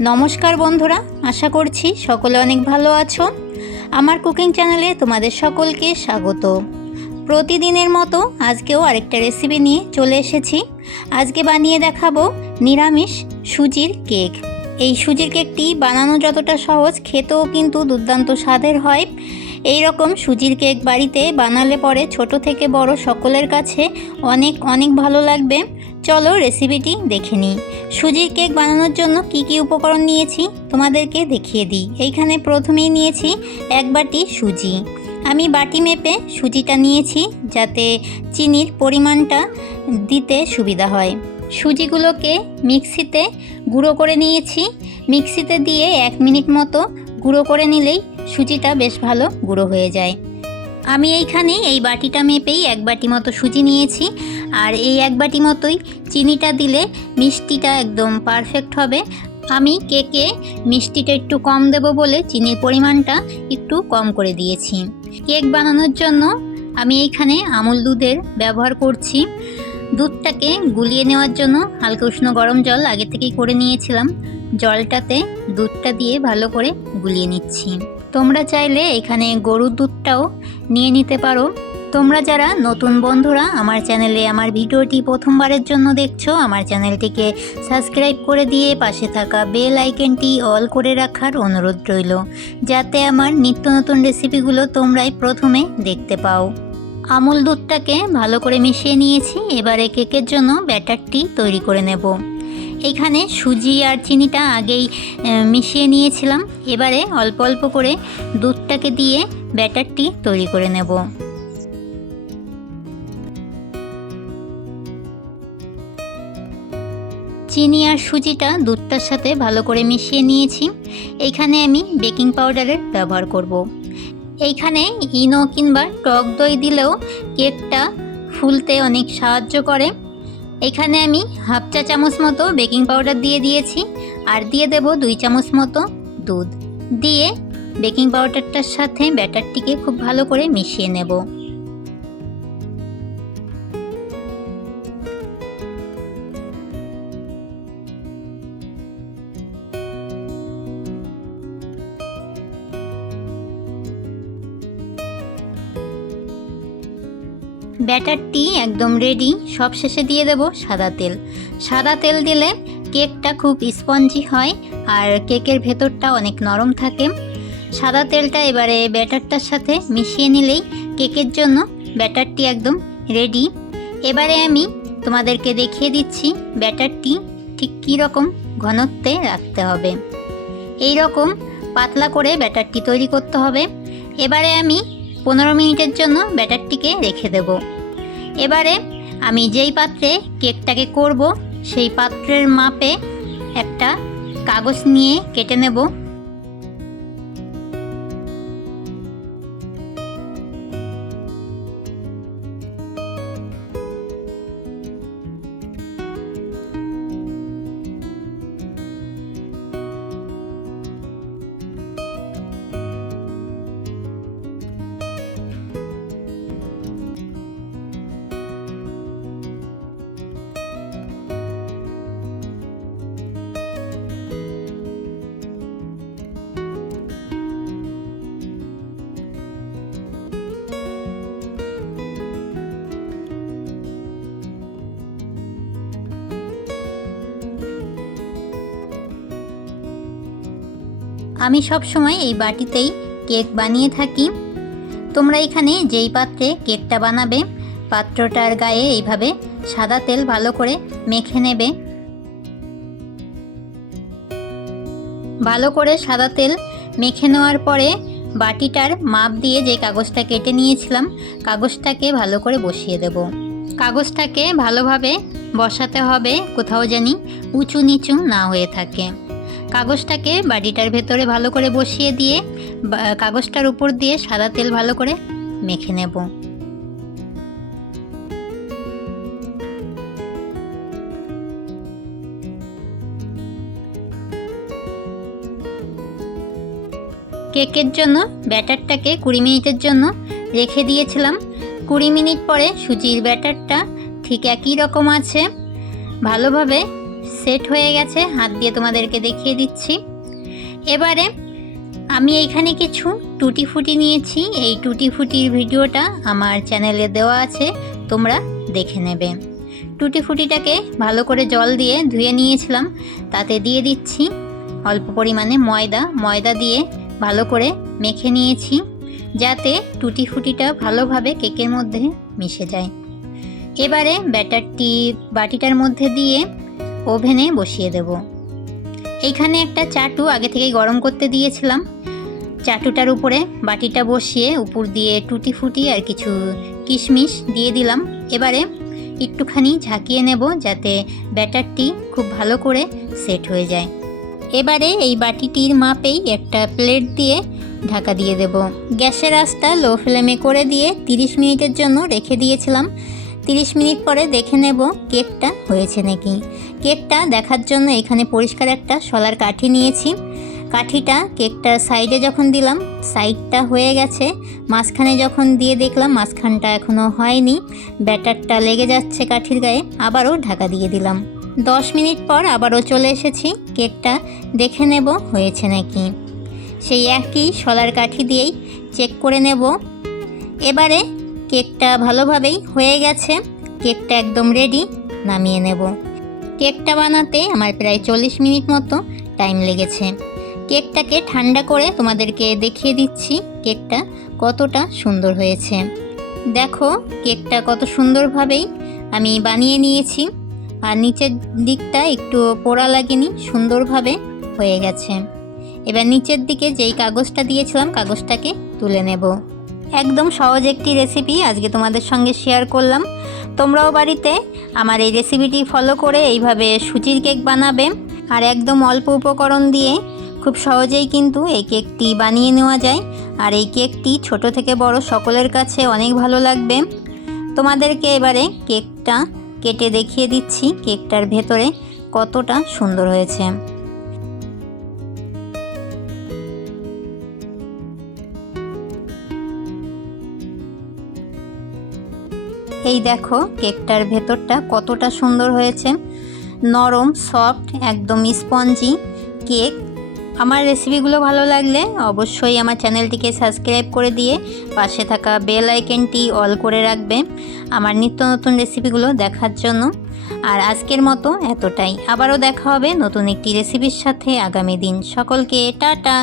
নমস্কার বন্ধুরা, আশা করছি সকলে অনেক ভালো আছো। আমার কুকিং চ্যানেলে তোমাদের সকলকে স্বাগত। প্রতিদিনের মতো আজকেও আরেকটা রেসিপি নিয়ে চলে এসেছি। আজকে বানিয়ে দেখাবো নিরামিষ সুজির কেক। এই সুজির কেকটি বানানো যতটা সহজ, খেতেও কিন্তু দুর্দান্ত স্বাদের হয়। এই রকম সুজির কেক বাড়িতে বানালে পরে ছোট থেকে বড় সকলের কাছে অনেক অনেক ভালো লাগবে। চলো রেসিপিটি দেখে নিই। সুজির কেক বানানোর জন্য কি কি উপকরণ নিয়েছি তোমাদেরকে দেখিয়ে দিই। এইখানে প্রথমেই নিয়েছি 1 বাটি সুজি। আমি বাটি মেপে সুজিটা নিয়েছি যাতে চিনির পরিমাণটা দিতে সুবিধা হয়। সুজিগুলোকে মিক্সিতে গুঁড়ো করে নিয়েছি। মিক্সিতে দিয়ে 1 মিনিট মতো গুঁড়ো করে নিলেই সুজিটা বেশ ভালো গুঁড়ো হয়ে যায়। আমি এইখানে এই বাটিটা মেপেই 1 বাটি মতো সুজি নিয়েছি। আর এই 1 বাটি মতোই চিনিটা দিলে মিষ্টিটা একদম পারফেক্ট হবে। আমি কেকে মিষ্টিটা একটু কম দেব বলে চিনির পরিমাণটা একটু কম করে দিয়েছি। কেক বানানোর জন্য আমি এইখানে আমুল দুধের ব্যবহার করছি। দুধটাকে গুলিয়ে নেওয়ার জন্য হালকা উষ্ণ গরম জল আগে থেকেই করে নিয়েছিলাম। জলটাতে দুধটা দিয়ে ভালো করে গুলিয়ে নিচ্ছি। তোমরা চাইলে এখানে গরুর দুধটাও নিয়ে নিতে পারো। তোমরা যারা নতুন বন্ধুরা আমার চ্যানেলে আমার ভিডিওটি প্রথমবারের জন্য দেখছো, আমার চ্যানেলটিকে সাবস্ক্রাইব করে দিয়ে পাশে থাকা বেল আইকনটি অল করে রাখার অনুরোধ রইল, যাতে আমার নিত্য নতুন রেসিপিগুলো তোমরাই প্রথমে দেখতে পাও। আমুল দুধটাকে ভালো করে মিশিয়ে নিয়েছি। এবারে কেকের জন্য ব্যাটারটি তৈরি করে নেব। এইখানে সুজি আর চিনিটা আগেই মিশিয়ে নিয়েছিলাম। এবারে অল্প অল্প করে দুধটাকে দিয়ে ব্যাটারটি তৈরি করে নেব। চিনি আর সুজিটা দুধটার সাথে ভালো করে মিশিয়ে নিয়েছি। এইখানে আমি বেকিং পাউডারের ব্যবহার করব। এইখানে ইনো কিংবা টক দই দিলেও কেকটা ফুলতে অনেক সাহায্য করে। এখানে আমি হাফ চা চামচ মতো বেকিং পাউডার দিয়ে দিয়েছি আর দিয়ে দেব 2 চামচ মতো দুধ। দিয়ে বেকিং পাউডারটার সাথে ব্যাটারটিকে খুব ভালো করে মিশিয়ে নেব। ব্যাটারটি একদম রেডি। সব শেষে দিয়ে দেব সাদা তেল। সাদা তেল দিলে কেকটা খুব স্পঞ্জি হয় আর কেকের ভেতরটা অনেক নরম থাকে। সাদা তেলটা এবারে ব্যাটারটার সাথে মিশিয়ে নিলেই কেকের জন্য ব্যাটারটি একদম রেডি। এবারে আমি তোমাদেরকে দেখিয়ে দিচ্ছি ব্যাটারটি ঠিক কী রকম ঘনত্বে রাখতে হবে। এই রকম পাতলা করে ব্যাটারটি তৈরি করতে হবে। এবারে আমি 15 মিনিটের জন্য ব্যাটারটিকে রেখে দেব। এবারে আমি যেই পাত্রে কেকটাকে করব সেই পাত্রের মাপে একটা কাগজ নিয়ে কেটে নেব। আমি সব সময় এই বাটিতেই কেক বানিয়ে থাকি। তোমরা এখানে যেই পাত্রে কেকটা বানাবে পাত্রটার গায়ে এইভাবে সাদা তেল ভালো করে মেখে নেবে। ভালো করে সাদা তেল মেখে নেওয়ার পরে বাটিটার মাপ দিয়ে যে কাগজটা কেটে নিয়েছিলাম কাগজটাকে ভালো করে বসিয়ে দেব। কাগজটাকে ভালোভাবে বসাতে হবে, কোথাও জানি উঁচু নিচু না হয়ে থাকে। কাগজটাকে বাটিটার ভেতরে ভালো করে বসিয়ে দিয়ে কাগজটার উপর দিয়ে সাদা তেল ভালো করে মেখে নেব। কেকের জন্য ব্যাটারটাকে 20 মিনিটের জন্য রেখে দিয়েছিলাম। 20 মিনিট পরে সুজির ব্যাটারটা ঠিক একই রকম আছে। ভালোভাবে সেট হয়ে গেছে, হাত দিয়ে তোমাদেরকে দেখিয়ে দিচ্ছি। এবারে আমি এইখানে কিছু টুটি ফুটি নিয়েছি। এই টুটি ফুটির ভিডিওটা আমার চ্যানেলে দেওয়া আছে, তোমরা দেখে নেবে। টুটি ফুটিটাকে ভালো করে জল দিয়ে ধুয়ে নিয়েছিলাম, তাতে দিয়ে দিচ্ছি অল্প পরিমাণে ময়দা দিয়ে ভালো করে মেখে নিয়েছি, যাতে টুটি ফুটিটা ভালোভাবে কেকের মধ্যে মিশে যায়। এবারে ব্যাটারটি বাটিটার মধ্যে দিয়ে ওভেনে বসিয়ে দেব। এইখানে একটা চাটু আগে থেকেই গরম করতে দিয়েছিলাম। চাটুটার উপরে বাটিটা বসিয়ে উপর দিয়ে টুটি ফুটি আর কিছু কিশমিশ দিয়ে দিলাম। এবারে একটুখানি ঝাঁকিয়ে নেব, যাতে ব্যাটারটি খুব ভালো করে সেট হয়ে যায়। এবারে এই বাটিটির মাপেই একটা প্লেট দিয়ে ঢাকা দিয়ে দেব। গ্যাসের আঁচটা লো ফ্লেমে করে দিয়ে 30 মিনিটের জন্য রেখে দিয়েছিলাম। 30 মিনিট পরে দেখে নেব কেকটা হয়েছে নাকি। কেকটা দেখার জন্য এখানে পরিষ্কার একটা শলার কাঠি নিয়েছি। কাঠিটা কেকটার সাইডে যখন দিলাম, সাইডটা হয়ে গেছে। মাঝখানে যখন দিয়ে দেখলাম মাঝখানটা এখনও হয়নি, ব্যাটারটা লেগে যাচ্ছে কাঠির গায়ে, আবারও ঢাকা দিয়ে দিলাম। 10 মিনিট পর আবারও চলে এসেছি, কেকটা দেখে নেব হয়েছে নাকি। সেই একই শলার কাঠি দিয়েই চেক করে নেব। এবারে কেকটা ভালোভাবেই হয়ে গেছে, কেকটা একদম রেডি, নামিয়ে নেব। কেকটা বানাতে আমার প্রায় 40 মিনিট মতো টাইম লেগেছে। কেকটাকে ঠান্ডা করে তোমাদেরকে দেখিয়ে দিচ্ছি কেকটা কতটা সুন্দর হয়েছে। দেখো কেকটা কত সুন্দরভাবেই আমি বানিয়ে নিয়েছি, আর নিচের দিকটা একটু পোড়া লাগেনি, সুন্দরভাবে হয়ে গেছে। এবার নিচের দিকে যেই কাগজটা দিয়েছিলাম কাগজটাকে তুলে নেব। একদম সহজ একটি রেসিপি আজকে তোমাদের সঙ্গে শেয়ার করলাম। তোমরাও বাড়িতে আমার এই রেসিপিটি ফলো করে এইভাবে সুজির কেক বানাবে, আর একদম অল্প উপকরণ দিয়ে খুব সহজেই কিন্তু এই কেকটি বানিয়ে নেওয়া যায়। আর এই কেকটি ছোট থেকে বড় সকলের কাছে অনেক ভালো লাগবে। তোমাদেরকে এবারে কেকটা কেটে দেখিয়ে দিচ্ছি কেকটার ভেতরে কতটা সুন্দর হয়েছে। এই দেখো কেকটার ভেতরটা কতটা সুন্দর হয়েছে, নরম সফট একদম স্পঞ্জি কেক। আমার রেসিপিগুলো ভালো লাগলে অবশ্যই আমার চ্যানেলটিকে সাবস্ক্রাইব করে দিয়ে পাশে থাকা বেল আইকনটি অল করে রাখবে আমার নিত্য নতুন রেসিপিগুলো দেখার জন্য। আর আজকের মতো এতটাই, আবারও দেখা হবে নতুন একটি রেসিপির সাথে আগামী দিন। সকলকে টাটা।